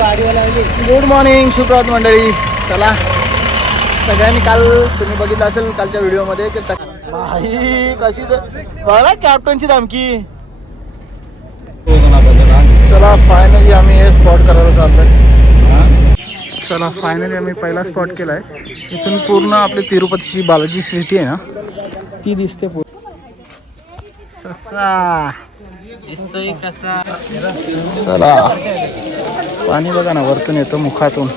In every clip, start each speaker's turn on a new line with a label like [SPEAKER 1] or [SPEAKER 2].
[SPEAKER 1] Good morning सुप्रभात मंडळी. चला. सगळ्यांनी काल तुम्ही बघितलं असेल कालच्या व्हिडिओमध्ये की कशी बघा कॅप्टनची धमकी. चला फायनली आम्ही हे स्पॉट करायला चाललोय. चला फायनली आम्ही पहिला स्पॉट केलाय. इथून पूर्ण आपली तिरुपतीची बालाजी सिटी आहे ना? ती दिसते पूर्ण. ससा.
[SPEAKER 2] दिसतोय कसा?
[SPEAKER 1] चला. पाणी बघा ना वरतून येतं मुखातून.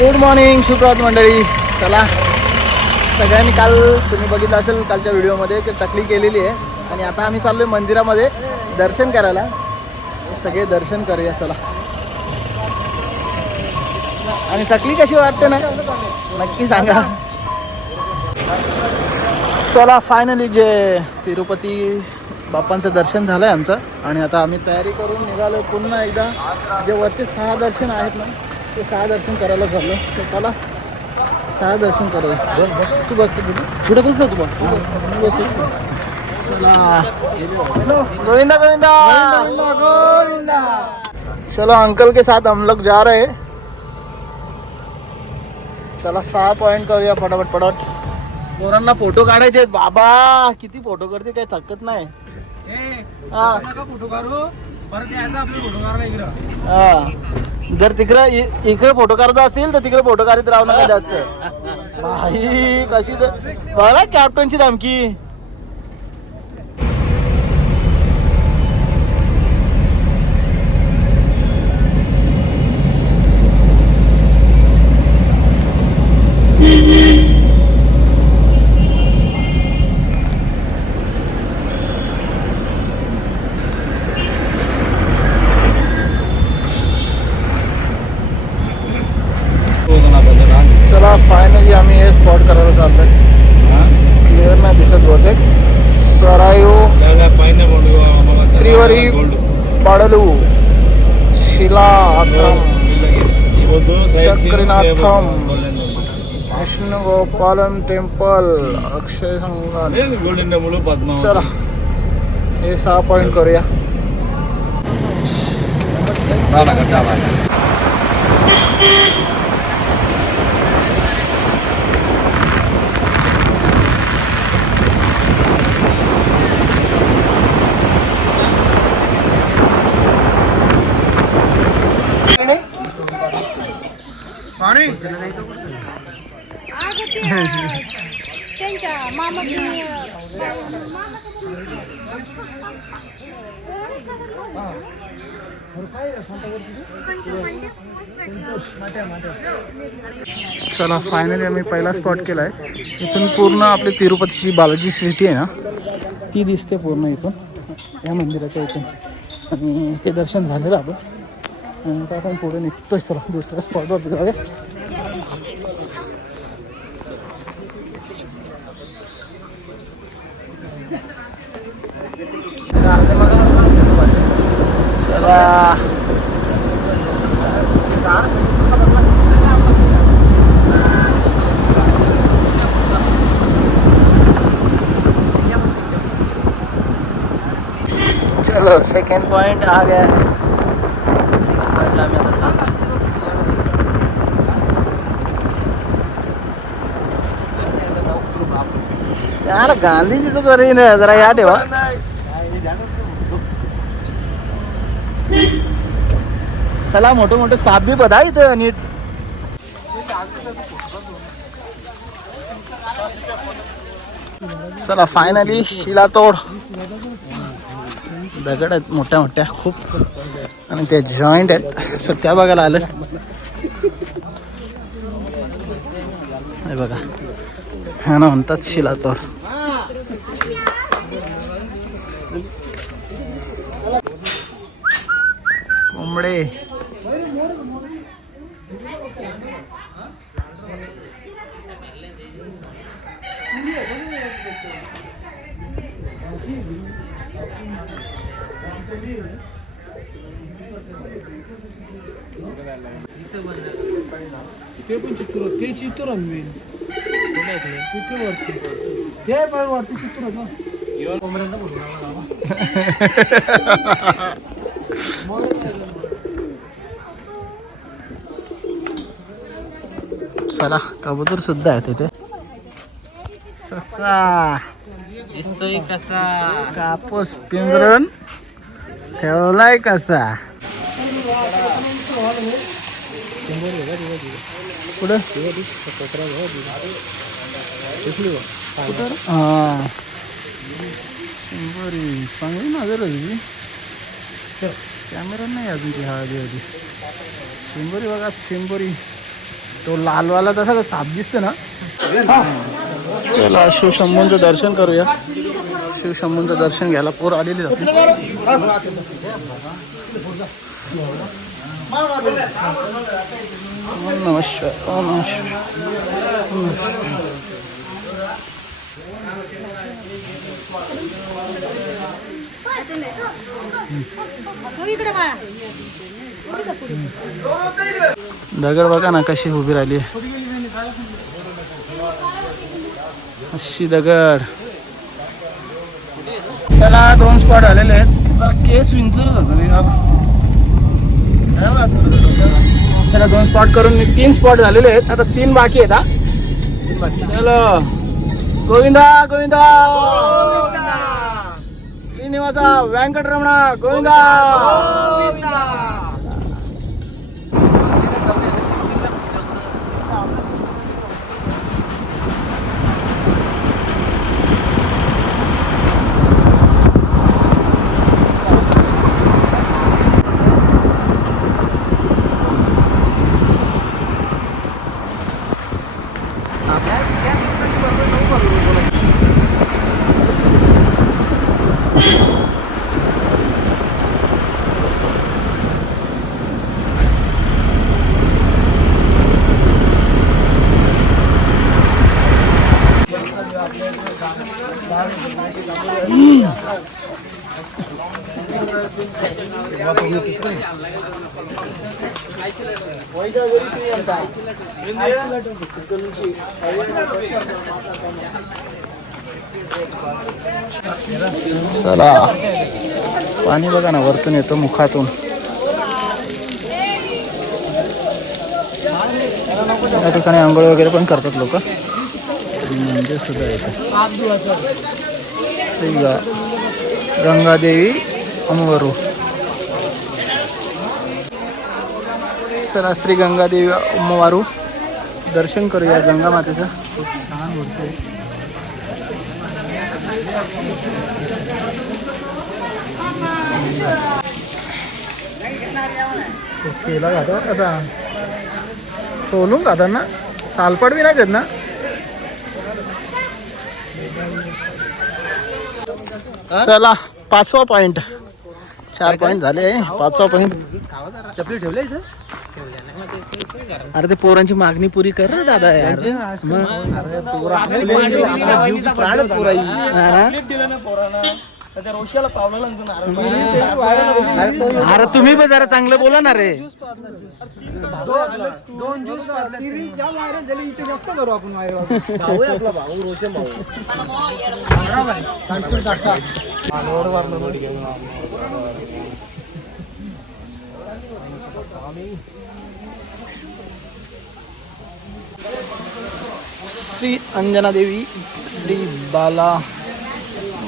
[SPEAKER 1] गुड मॉर्निंग सुप्रभात मंडळी चला सगळ्यांनी काल तुम्ही बघितलं असेल कालच्या व्हिडिओमध्ये की टकली केलेली आहे. आणि आता आम्ही चाललो आहे मंदिरामध्ये दर्शन करायला. सगळे दर्शन करूया चला. आणि टकली कशी वाटते ना? नक्की सांगा. चला फायनली जे तिरुपती बाप्पांचं दर्शन झालं आहे आमचं. आणि आता आम्ही तयारी करून निघालो पुन्हा एकदा. जे वरचे सहा दर्शन आहेत ना ते सहा दर्शन करायला झालं तर चला. सहा दर्शन करूया बस बस. तू बस तू पुढे बस ना तू बस. तू बस गोविंदा गोविंदा. गोविंदा चलो अंकल के साथ हम लोग जा रहे हैं. चला सहा पॉईंट करूया फटाफट फटाफट. पोरांना फोटो काढायचे बाबा किती फोटो करते काही थकत नाही.
[SPEAKER 2] फोटो काढू. परत यायचा फोटो काढायला इकडं.
[SPEAKER 1] हा. जर तिकडे इ- इकडे फोटो काढत असेल तर तिकडे फोटो काढत राहू नका जास्त. भाई कशी तर बघा कॅप्टनची धमकी चला फायनली आम्ही हे स्पॉट करायला चाललोय. क्लिअर नाही दिसत बहुतेक. सरायू श्रीवरी पाडलू शिला आश्रम चक्रीनाथम विष्णू गोपालम टेम्पल अक्षय संगम चला हे सहा पॉईंट करूया.
[SPEAKER 3] त्यांच्या मामाची
[SPEAKER 1] चला फायनली आम्ही पहिला स्पॉट केला आहे इथून पूर्ण आपली तिरुपतीची बालाजी सिटी आहे ना ती दिसते पूर्ण इथून या मंदिराच्या इथून. आणि ते दर्शन झालेलं आपण. आणि आता आपण पुढे निघतोय चला दुसऱ्या स्पॉटवर जाऊया चला चलो सेकंड पॉइंट आ गया। यार गांधीजीचं तरी नाही जरा या ठेवा चला मोठं मोठं साप बी बघा इथं नीट. चला फायनली शिला तोड दगड आहेत मोठ्या मोठ्या खूप. आणि ते जॉईंट आहेत. सो त्या बघायला आलं. हे बघा. हा ना म्हणतात शिलातोड. कोंबडे.
[SPEAKER 2] ते पण चित्र ते चित्र मेन तिथे वरती ते पण वरती चित्र ना
[SPEAKER 1] चला कबूतर सुद्धा आहे तिथे ससा
[SPEAKER 2] दिसतोय कसा
[SPEAKER 1] कापूस पिंजरण ठेवलाय कसा कुठं हा बरी चांगली नजर आहे तुझी कॅमेरा नाही अजून ती हळदी हळदी शिंबोरी बघा शिंबोरी तो लालवाला तसा तो साप दिसतो ना. चला शिवशंभूंचं दर्शन करूया. शिवशंभूंचं दर्शन घ्यायला पोर आलेली जाते ओम नमः दगड बघा ना कशी उभी राहिली. अशी दगड. चला दोन स्पॉट आलेले आहेत. जरा केस विंचरच होतो? चला दोन स्पॉट करून मी तीन स्पॉट झालेले आहेत. आता तीन बाकी आहेत हा. चलो. गोविंदा गोविंदा. श्रीनिवासा व्यंकटरमणा गोविंदा. चला. पाणी बघा ना वरतून येतो मुखातून. या ठिकाणी आंघोळ वगैरे पण करतात लोक. म्हणजे सुद्धा येतं. श्री ग- गंगादेवी अमवरू चला श्री गंगादेवी अमवारू दर्शन करूया गंगा मातेचं छान मूर्ती केला खातो कसा सोलून खातात ना सालपट बी नाही देत ना चला पाचवा पॉइंट चार पॉइंट झाले. पाचवा पॉइंट
[SPEAKER 2] चपली ठेवल्या इथं?
[SPEAKER 1] अरे ते पोरांची मागणी पुरी कर रे दादा यार. मग. हा
[SPEAKER 2] तर त्या रोशाला पावलाला नारळ
[SPEAKER 1] अरे तुम्ही पण जरा चांगलं बोला ना रे.
[SPEAKER 2] दोन ज्यूस व्हायरल झाली इथे जास्त करू आपण व्हायरल भाऊ आहे आपला भाऊ रोशन भाऊ.
[SPEAKER 1] श्री अंजना देवी श्री बाला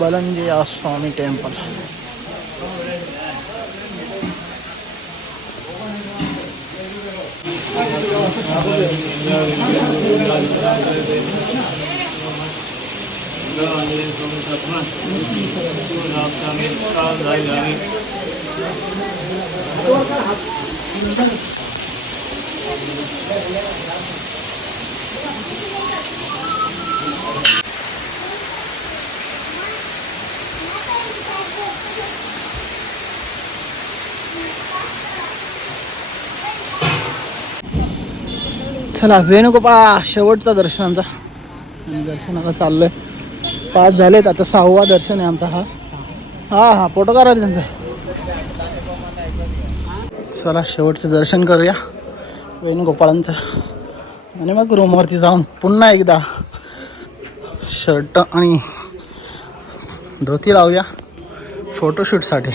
[SPEAKER 1] बलंजया स्वामी टेम्पल चला वेणुगोपा शेवटचा दर्शन आणि दर्शनाला चाललोय. पाच झालेत आता सहावा दर्शन आहे आमचा हा. हा हा फोटो करा त्यांचा. चला शेवटचं दर्शन करूया. वेणुगोपाळांचं. आणि मग रूमवरती जाऊन पुन्हा एकदा शर्ट आणि धोती लावूया. फोटोशूटसाठी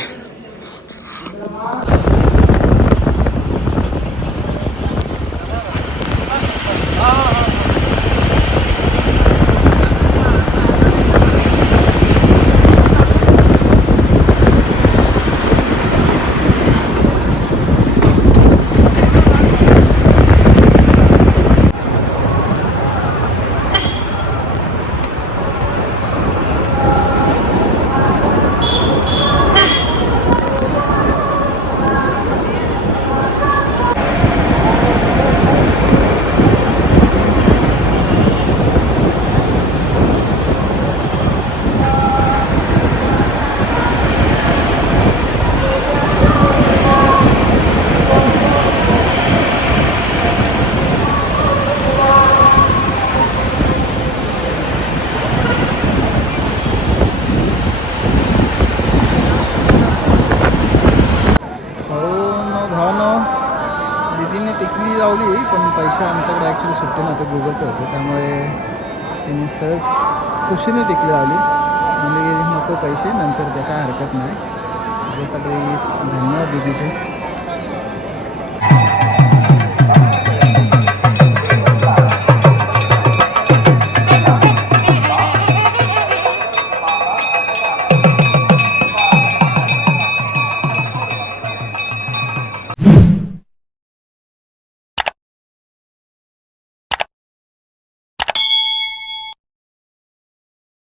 [SPEAKER 1] हो न भावनो दीदीने टिकली लावली पण पैसे आमच्याकडे ॲक्च्युली सुट्टे नव्हते गुगल पे होते. त्यामुळे त्यांनी सहज खुशीने टिकली लावली म्हणजे नको पैसे नंतर त्या काय हरकत नाही. त्याच्यासाठी धन्यवाद दिदीचे